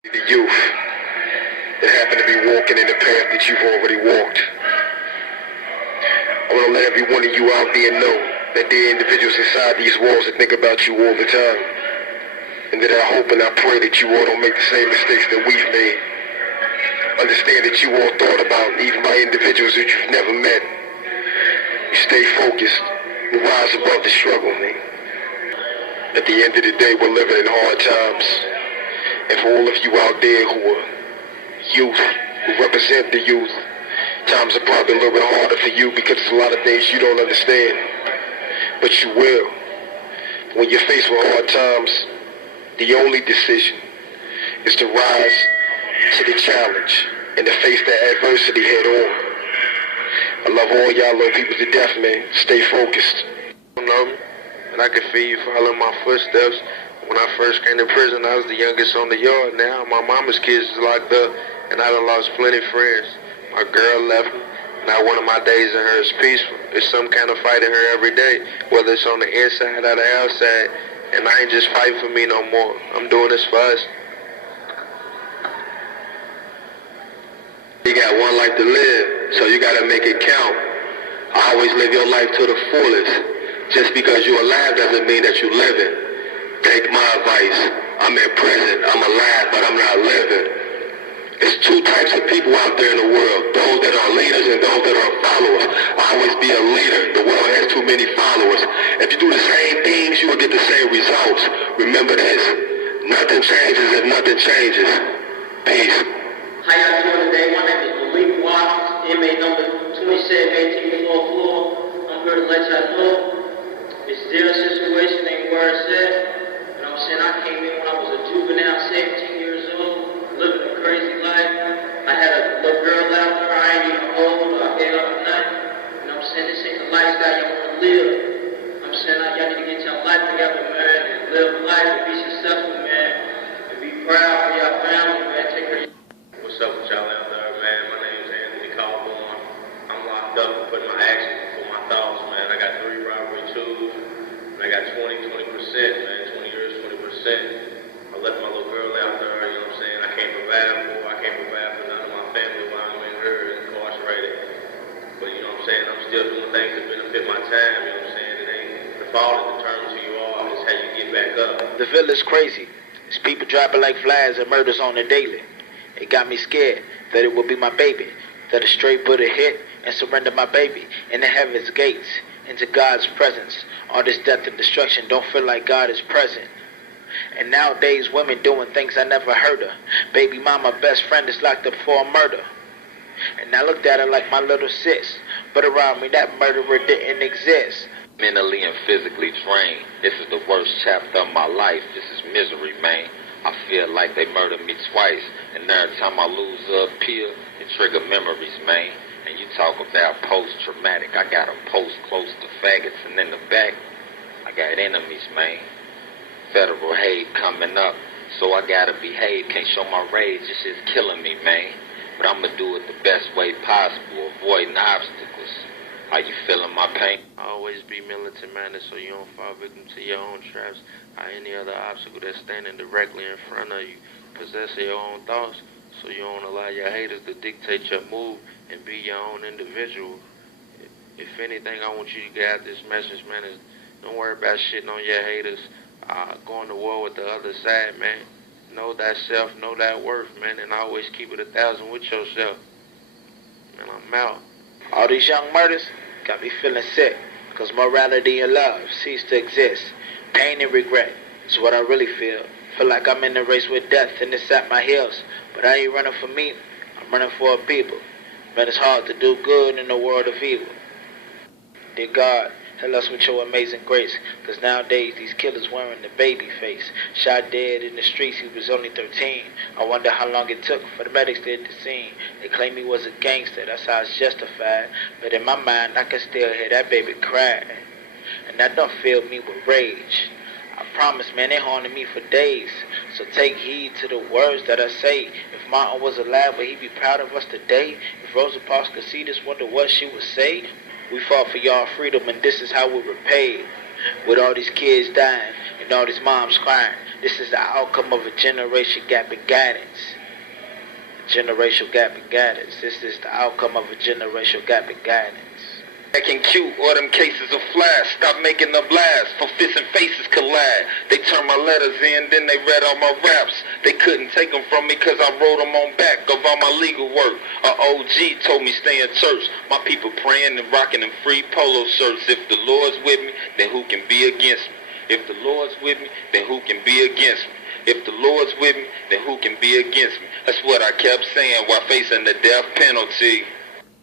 The youth that happen to be walking in the path that you've already walked. I want to let every one of you out there know that there are individuals inside these walls that think about you all the time. And that I hope and I pray that you all don't make the same mistakes that we've made. Understand that you all thought about, even by individuals that you've never met. You stay focused and rise above the struggle, man. At the end of the day, we're living in hard times. And for all of you out there who are youth, who represent the youth, times are probably a little bit harder for you because there's a lot of things you don't understand. But you will. When you're faced with hard times, the only decision is to rise to the challenge and to face that adversity head on. I love all y'all little people to death, man. Stay focused. You know me, and I can feel you following my footsteps. When I first came to prison, I was the youngest on the yard. Now my mama's kids is locked up, and I done lost plenty of friends. My girl left me. Not one of my days in her is peaceful. It's some kind of fight in her every day, whether it's on the inside or the outside. And I ain't just fighting for me no more. I'm doing this for us. You got one life to live, so you gotta make it count. Always live your life to the fullest. Just because you're alive doesn't mean that you're living. Take my advice. I'm in prison, I'm alive, but I'm not living. There's two types of people out there in the world. Those that are leaders and those that are followers. Always be a leader. The world has too many followers. If you do the same things, you will get the same results. Remember this. Nothing changes if nothing changes. Peace. How y'all doing today? My name is Malik Watts, inmate number 271844. I'm here to let y'all know it's still a situation ain't where it's at. You know what I'm saying? I came in when I was a juvenile, 17 years old, living a crazy life. I had a little girl out crying, even old. I gave up at night. You know what I'm saying? This ain't the lifestyle y'all want to live. You know what I'm saying? Y'all need to get your life together, man, and live life and be successful, man, and be proud for your family, man. Take care of your... What's up with y'all out there, man? My name's Anthony Caldwell. I'm locked up and putting my actions before my thoughts, man. I got 3 robbery twos, and I got 20%, man. 20 years, 20%. I left my little girl out there, you know what I'm saying? I can't provide for her. I can't provide for none of my family while I'm in her incarcerated. But you know what I'm saying? I'm still doing things that benefit my time, you know what I'm saying? It ain't the fault that determines who you are. It's how you get back up. The villain's crazy. It's people dropping like flies and murders on the daily. It got me scared that it would be my baby, that a stray bullet hit and surrender my baby in the heaven's gates, into God's presence. All this death and destruction don't feel like God is present. And nowadays women doing things I never heard of. Baby mama best friend is locked up for a murder. And I looked at her like my little sis, but around me that murderer didn't exist. Mentally and physically drained. This is the worst chapter of my life. This is misery, man. I feel like they murdered me twice, and every time I lose a pill, it trigger memories, man. And you talk about post-traumatic. I got 'em post close to faggots, and in the back, I got enemies, man. Federal hate coming up, so I gotta behave. Can't show my rage, this shit's killing me, man. But I'ma do it the best way possible, avoiding obstacles. How you feeling my pain? Always be militant-minded so you don't fall victim to your own traps or any other obstacle that's standing directly in front of you. Possess your own thoughts so you don't allow your haters to dictate your move and be your own individual. If anything, I want you to get out this message, man, is don't worry about shitting on your haters, going to war with the other side, man. Know thyself, know that worth, man, and always keep it 1,000 with yourself. Man, I'm out. All these young murders got me feeling sick, cause morality and love cease to exist. Pain and regret is what I really feel. Feel like I'm in a race with death and it's at my heels. But I ain't running for me, I'm running for a people. Man, it's hard to do good in a world of evil. Dear God, tell us with your amazing grace, cause nowadays these killers wearing the baby face. Shot dead in the streets, he was only 13. I wonder how long it took for the medics to hit the scene. They claim he was a gangster, that's how it's justified. But in my mind, I can still hear that baby cry. And that don't fill me with rage. I promise, man, they haunted me for days. So take heed to the words that I say. If Martin was alive, would he be proud of us today? If Rosa Parks could see this, wonder what she would say? We fought for y'all freedom, and this is how we repaid. With all these kids dying, You know, these moms crying. This is the outcome of a generation gap in guidance. A generational gap in guidance. This is the outcome of a generational gap in guidance. Acting cute, or them cases of flash. Stop making the blast, for fists and faces collide. They turned my letters in, then they read all my raps. They couldn't take them from me cause I wrote them on back of all my legal work. A OG told me stay in church. My people praying and rocking them free polo shirts. If the Lord's with me, then who can be against me? If the Lord's with me, then who can be against me? If the Lord's with me, then who can be against me? That's what I kept saying while facing the death penalty.